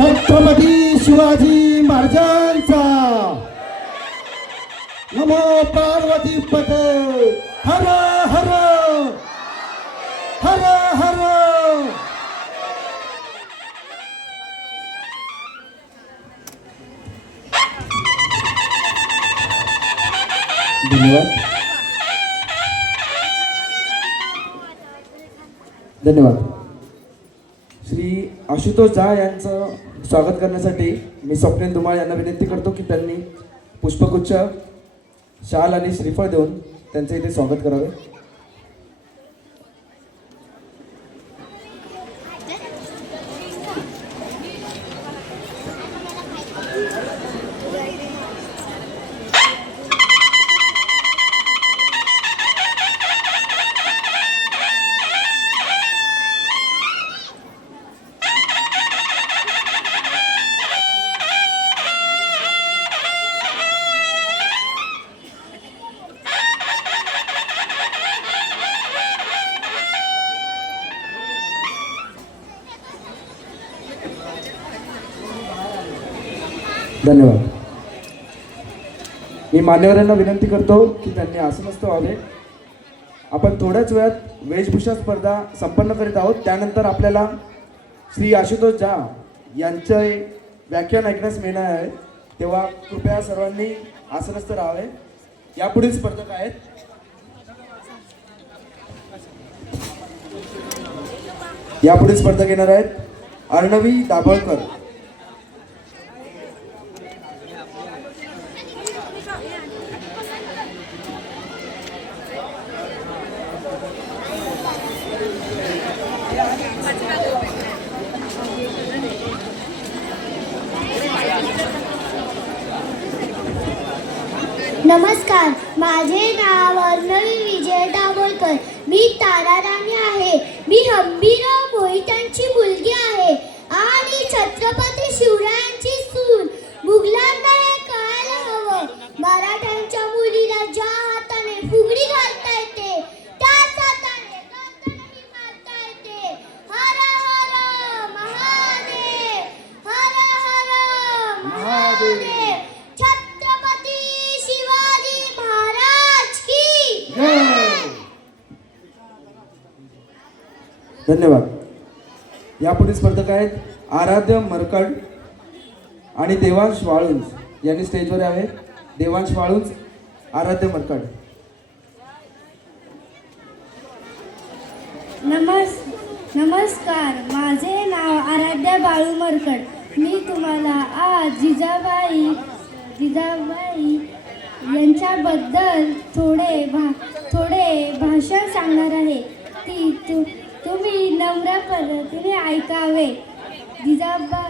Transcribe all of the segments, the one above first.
छत्रपती शिवाजी महाराजांचा. नमो पार्वती पते हर हर. हर हर. धन्यवाद. धन्यवाद. श्री आशुतोष झा यांचं स्वागत करण्यासाठी मी स्वप्नील धुमाळ यांना विनंती करतो की त्यांनी पुष्पगुच्छ शाल आणि श्रीफळ देऊन त्यांचं इथे स्वागत करावे. धन्यवाद. मी मान्यवरांना विनंती करतो की त्यांनी आसनस्थ व्हावे. आपण थोड्याच वेळात वेशभूषा स्पर्धा संपन्न करीत आहोत. त्यानंतर आपल्याला श्री आशुतोष झा यांचे व्याख्यान ऐकण्यास मिळणार आहे. तेव्हा कृपया सर्वांनी आसनस्थ राहावे. यापुढील स्पर्धक आहेत. यापुढील स्पर्धक येणार आहेत अर्णवी दाभोळकर. नमस्कार माझे नाव अर्णवी विजय दाभोलकर मी ताराराणी आहे. मी हंबीराव मोहितांची मुलगी आहे. आणि छत्रपती शिवरायांची सून. मुघलांना हे कळायला हवं. मराठ्यांच्या मुलीला ज्या हाताने फुगडी घालता येते त्याच हाताने मारता येते. हर हर महादेव हर हर महादेव. धन्यवाद. यापुढील स्पर्धक आहेत आराध्य मरकड आणि देवांश वाळुंज. यांनी स्टेजवर यावे देवांश वाळुंज आराध्य मरकड. नमस् नमस्कार. माझे नाव आराध्या बाळू मरकड. मी तुम्हाला आज जिजाबाई जिजाबाई यांच्याबद्दल थोडे भा थोडे भाषण सांगणार आहे. ती तू तुम्ही नम्र पद्धतीने ऐकावे. जिजाबा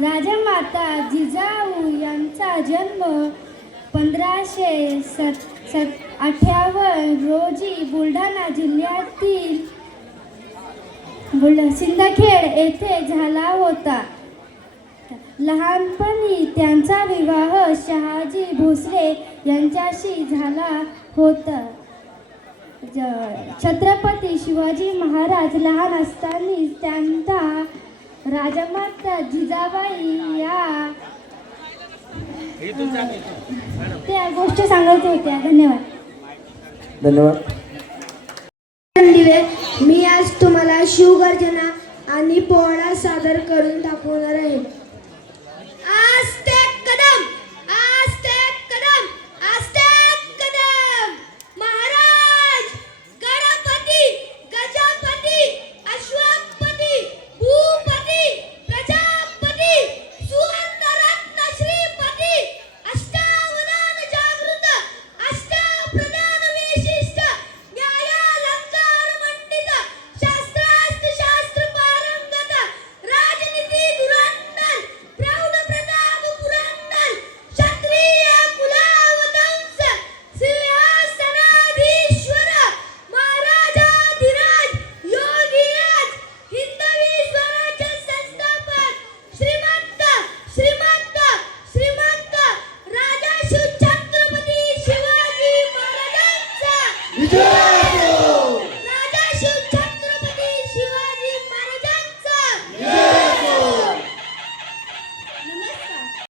राजमाता जिजाऊ यांचा जन्म पंधराशे सत सत अठ्ठावन्न रोजी बुलढाणा जिल्ह्यातील बुलढा सिंदखेड येथे झाला होता. लहानपणी त्यांचा विवाह शहाजी भोसले यांच्याशी झाला होता. छत्रपती शिवाजी महाराज लहान असताना त्यांचा राजमाता जिजाबाई या त्या गोष्टी सांगत होत्या. धन्यवाद. धन्यवाद. दिवे मी आज तुम्हाला शिवगर्जना आणि पोवाडा सादर करून दाखवणार आहे. Yeah!